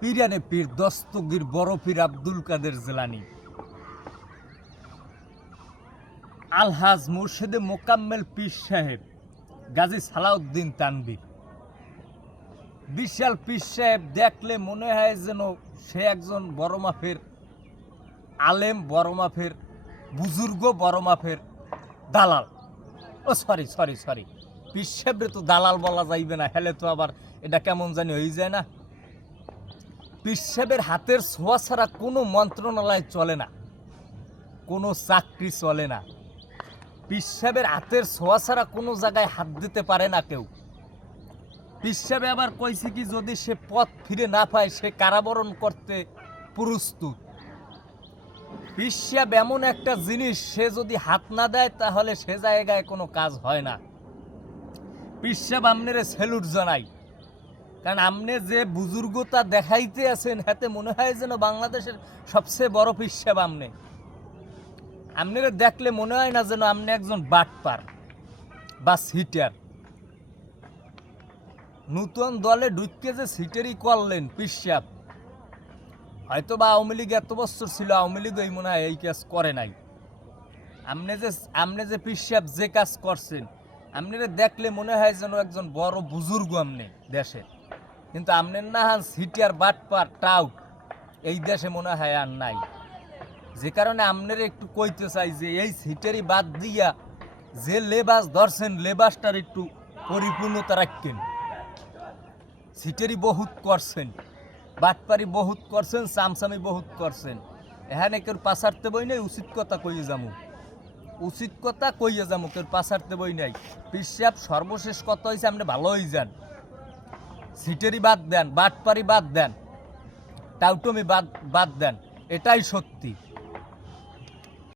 পীরানে পীর দস্তগীর বড় পীর আব্দুল কাদের জিলানী, আলহাজ মুর্শিদে মোকাম্মেল পীর সাহেব গাজী সালাউদ্দিন তানভীর। বিশাল পীর সাহেব, দেখলে মনে হয় যেন সে একজন বড় মাপের আলেম, বড় মাপের বুজুর্গ, বড় মাপের দালাল। ও সরি সরি সরি পীর সাহেবরে তো দালাল বলা যাইবে না, হেলে তো আবার এটা কেমন জানি হয়ে যায় না। পীর সাহেবের হাতের ছোঁয়া ছাড়া কোনো মন্ত্রণালয় চলে না, কোনো চাকরি চলে না। পীর সাহেবের হাতের ছোঁয়া ছাড়া কোনো জায়গায় হাত দিতে পারে না কেউ। পীর সাহেব আবার কইছে কি, যদি সে পথ ফিরে না পায় সে কারাবরণ করতে প্রস্তুত। পীর সাহেব এমন একটা জিনিস, সে যদি হাত না দেয় তাহলে সে জায়গায় কোনো কাজ হয় না। পীর সাহেব আমনেরে স্যালুট জানাই, কারণ আপনি যে বুজুর্গতা দেখাইতে আছেন হাতে মনে হয় যেন বাংলাদেশের সবচেয়ে বড় পীর সাহেব। আপনারা দেখলে মনে হয় না যেন আপনি একজন বাটপার বা সিটার। নতুন দলে ঢুকে যে সিটারই করলেন পীর সাহেব, হয়তো বা আওয়ামী লীগ এত বছর ছিল, আওয়ামী লীগ এই মনে হয় এই কাজ করে নাই। আপনি যে পীর সাহেব যে কাজ করছেন, আপনারা দেখলে মনে হয় যেন একজন বড় বুজুর্গ আপনি দেশে। কিন্তু আপনার না হান সিটার, বাটপার, টাউট এই দেশে মনে হয় আর নাই। যে কারণে আপনারা একটু কইতে চাই যে এই সিটারি বাদ দিয়া যে লেবাস ধরছেন, লেবাসটার একটু পরিপূর্ণতা রাখেন। সিটারি বহুত করছেন, বাটপারি বহুত করছেন, চামচামি বহুত করছেন। এখানে কেউ পাশারতে বই নাই, উচিত কথা কইয়ে যামু, উচিত কথা কইয়ে যামু, কেউ পাশারতে বই নাই। পীর সাহেব সর্বশেষ কথা হয়েছে, আপনি ভালো হয়ে যান, সিটারি বাদ দেন, বাটপারি বাদ দেন, টাউটমি বাদ দেন, এটাই সত্যি।